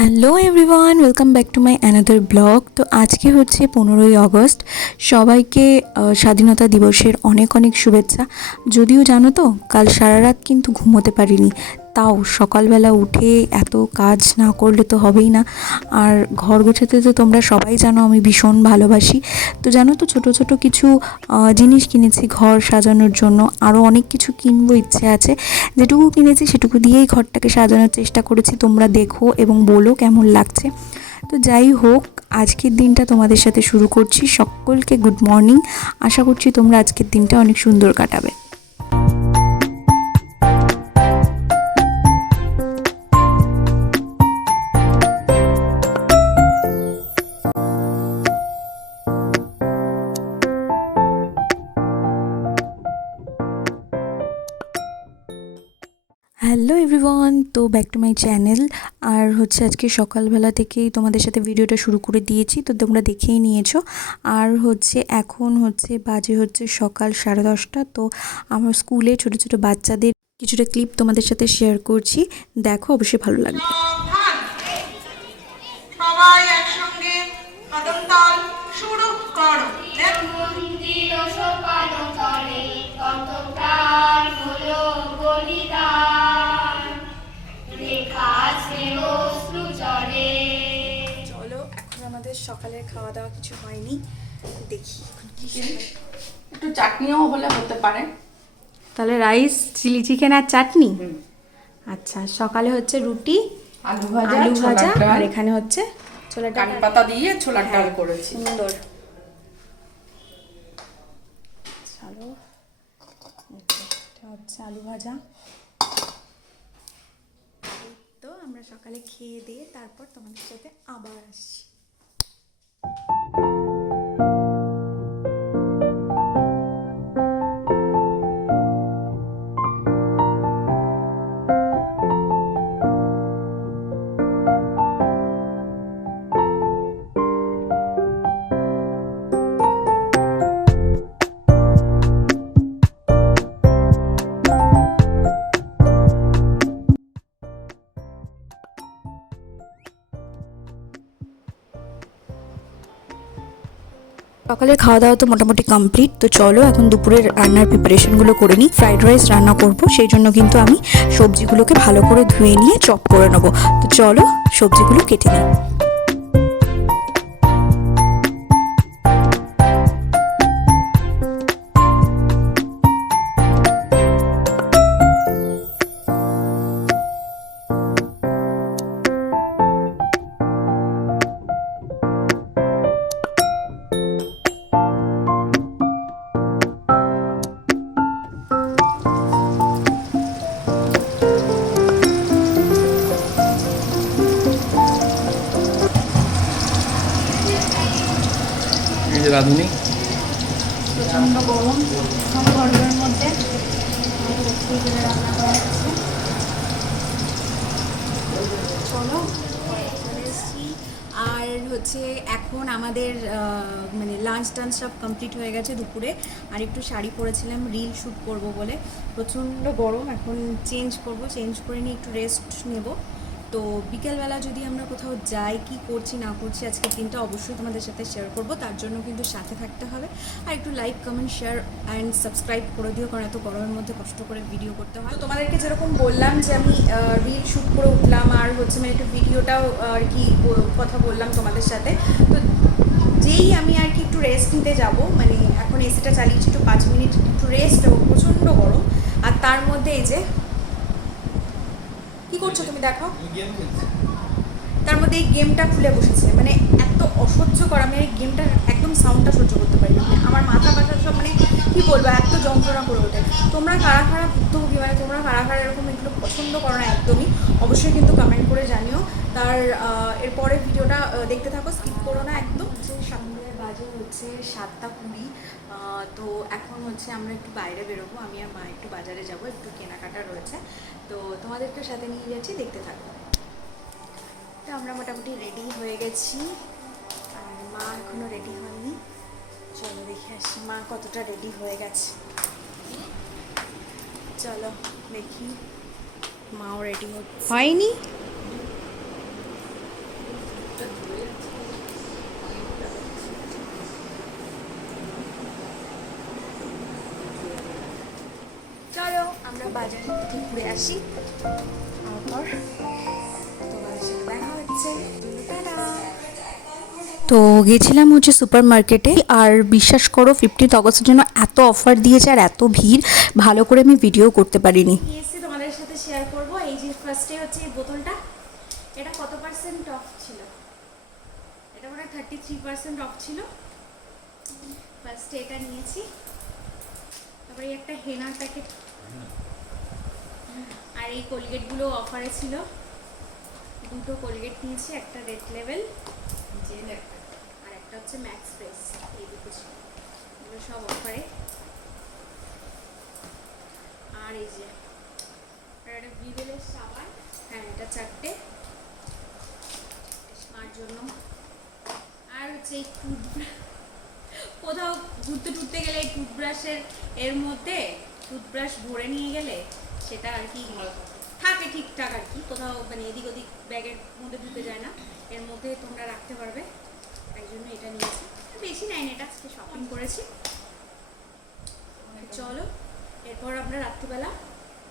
Hello everyone, welcome back to my another blog. তো আজকে হচ্ছে 15ই আগস্ট। সবাইকে স্বাধীনতা দিবসের অনেক অনেক শুভেচ্ছা। যদিও জানো তো, কাল সারা রাত কিন্তু ঘুমোতে পারিনি। তাও সকালবেলা উঠে এত কাজ না করলে তো হবেই না। আর ঘর গোছাতে তো তোমরা সবাই জানো আমি ভীষণ ভালোবাসি। তো জানো তো, ছোট ছোট কিছু জিনিস কিনেছি ঘর সাজানোর জন্য। আরও অনেক কিছু কিনবো, ইচ্ছে আছে। যেটুকু কিনেছি সেটুকু দিয়েই ঘরটাকে সাজানোর চেষ্টা করেছি। তোমরা দেখো এবং বলো কেমন লাগছে। তো যাই হোক, আজকের দিনটা তোমাদের সাথে শুরু করছি। সকলকে গুড মর্নিং। আশা করছি তোমরা আজকের দিনটা অনেক সুন্দর কাটাবে। হ্যালো এভরিওয়ান, তো ব্যাক টু মাই চ্যানেল। আর হচ্ছে আজকে সকালবেলা থেকেই তোমাদের সাথে ভিডিওটা শুরু করে দিয়েছি, তো তোমরা দেখেই নিয়েছো। আর হচ্ছে এখন বাজে সকাল 10:30। তো আমার স্কুলে ছোট ছোট বাচ্চাদের কিছুটা ক্লিপ তোমাদের সাথে শেয়ার করছি, দেখো, অবশ্যই ভালো লাগবে। সবাই একসঙ্গে কদম তাল শুরু করো। মন্দির সোপানো তলে কত প্রাণ হলো বলিদান, লেখা আছে অশ্রু জলে। চলো, এখন আমাদের সকালের খাওয়া দাওয়া কিছু হয়নি, দেখি এখন কি। একটু চাটনিও হলে হতে পারে। তাহলে রাইস, চিলি চিকেন আর চাটনি। আচ্ছা, সকালে হচ্ছে রুটি, আলু আলু ভাজা, ছোলার আর ডাল, এখানে হচ্ছে ছোলার ডাল। কারি পাতা দিয়ে ছোলার ডাল করেছি। সুন্দর। চলো, এটা হচ্ছে আলু ভাজা। এই তো আমরা সকালে খেয়ে দিয়ে তারপর তোমাদের সাথে আবার আসছি। সকালের খাওয়া দাওয়া তো মোটামুটি কমপ্লিট। তো চলো এখন দুপুরের রান্নার প্রিপারেশনগুলো করে নিই। ফ্রাইড রাইস রান্না করব, সেই জন্য কিন্তু আমি সবজিগুলোকে ভালো করে ধুয়ে নিয়ে চপ করে নেবো। তো চলো সবজিগুলো কেটে নিই। এই যে রাঁধুনি প্রচণ্ড গরম ঘরের মধ্যে, রান্না করা হচ্ছে। চলো, চলে এসেছি। আর হচ্ছে এখন আমাদের মানে লাঞ্চ টাঞ্চ সব কমপ্লিট হয়ে গেছে দুপুরে। আর একটু শাড়ি পরেছিলাম রিল শ্যুট করব বলে। প্রচণ্ড গরম, এখন চেঞ্জ করে নিয়ে একটু রেস্ট নেব। তো বিকেলবেলা যদি আমরা কোথাও যাই, কি করছি না করছি আজকের দিনটা অবশ্যই তোমাদের সাথে শেয়ার করব। তার জন্য কিন্তু সাথে থাকতে হবে। আর একটু like, comment, share and subscribe করে দিও, কারণ এত গরমের মধ্যে কষ্ট করে ভিডিও করতে হয়। তো তোমাদেরকে যেরকম বললাম যে আমি রিল শ্যুট করে উঠলাম, আর মানে একটু ভিডিওটাও আর কি কথা বললাম তোমাদের সাথে। তো যেই আমি আর কি একটু রেস্ট নিতে যাব, মানে এখন এসিটা চালিয়েছি, একটু 5 মিনিট একটু রেস্ট নেবো, প্রচণ্ড গরম। আর তার মধ্যে এই যে কি করছো তুমি দেখো, তার মধ্যে এই গেমটা খুলে বসেছে। মানে এত অসহ্যকর, আমি এই গেমটার একদম সাউন্ডটা সহ্য করতে পারি না। মানে আমার মাথা ব্যথা সব, মানে কী বলবো, এত যন্ত্রণা করে ওঠে। তোমরা কারা কারা ভুক্তভোগী, মানে তোমরা কারা কারা এরকম এগুলো পছন্দ করো না একদমই, অবশ্যই কিন্তু কমেন্ট করে জানিও। তার এরপরে ভিডিওটা দেখতে থাকো, স্কিপ করো না একদম। সন্ধ্যে বাজে 7:20। তো এখন আমরা একটু বাইরে বেরোবো, আমি আর মা একটু বাজারে যাব, একটু কেনাকাটা রয়েছে। তো তোমাদেরকে সাথে নিয়ে যাচ্ছি, দেখতে থাকো। তো আমরা মোটামুটি রেডি হয়ে গেছি, আর মা এখনও রেডি হয়নি। চলো দেখে আসি মা কতটা রেডি হয়ে গেছে। চলো দেখি, মাও রেডি হয়নি। আমরা বাজারে থেকে ঘুরে আসি, তারপর তোমাদের সাথে দেখা হচ্ছে। তো গেছিলাম হচ্ছে সুপার মার্কেটে, আর বিশ্বাস করো 15th অগস্টের জন্য এত অফার দিয়েছে আর এত ভিড়, ভালো করে আমি ভিডিও করতে পারিনি। এসে তোমাদের সাথে শেয়ার করব। এই যে ফার্স্টে হচ্ছে এই বোতলটা, এটা কত পার্সেন্ট অফ ছিল? এটা মনে হয় 33% অফ ছিল। ফার্স্টে এটা নিয়েছি, তারপরে একটা হেনার প্যাকেট, আর এই কোলগেটগুলো অফারে ছিল, দুটো কোলগেট নিয়েছি, একটা রেড লেভেল আর একটা হচ্ছে ম্যাক্স ফ্রেশ, এই দুটো ছিল, এগুলো সব অফারে। আর এই যে একটা ভিভেলের সাবান, হ্যাঁ এটা 4টে মার জন্য। আর হচ্ছে এই টুথব্রাশ, কোথাও ঘুরতে টুরতে গেলে এই টুথব্রাশের এর মধ্যে টুথব্রাশ ভরে নিয়ে গেলে সেটা আর কি থাকে ঠিকঠাক আর কি, কোথাও মানে এদিক ওদিক ব্যাগের মধ্যে ঢুকে যায় না, এর মধ্যে তোমরা রাখতে পারবে, তাই জন্য এটা নিয়েছি। বেশি নেয়নি, এটা আজকে শপিং করেছি। চলো এরপর আমরা রাত্রিবেলা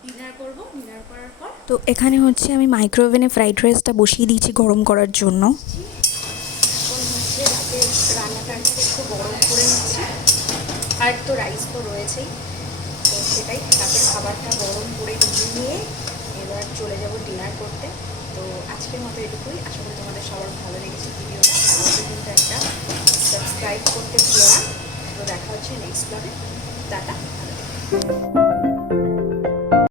ডিনার করব, ডিনার করার পর তো এখানে হচ্ছে আমি মাইক্রোওভেনে ফ্রাইড রাইসটা বসিয়ে দিয়েছি গরম করার জন্য। এখন হচ্ছে রাতের রান্নাটা একটু গরম করে নিচ্ছি, আর তো রাইস তো রয়েছেই, তো সেটাই রাতের খাবারটা গরম করে নিয়ে এবার চলে যাব ডিনার করতে। তো আজকের মতো এটুকুই, আশা করি তোমাদের সবার ভালো লেগেছে ভিডিওটা। আমাদের কিন্তু একটা সাবস্ক্রাইব করতে ভুলো না। তো দেখা হচ্ছে নেক্সট ব্লগে, টাটা।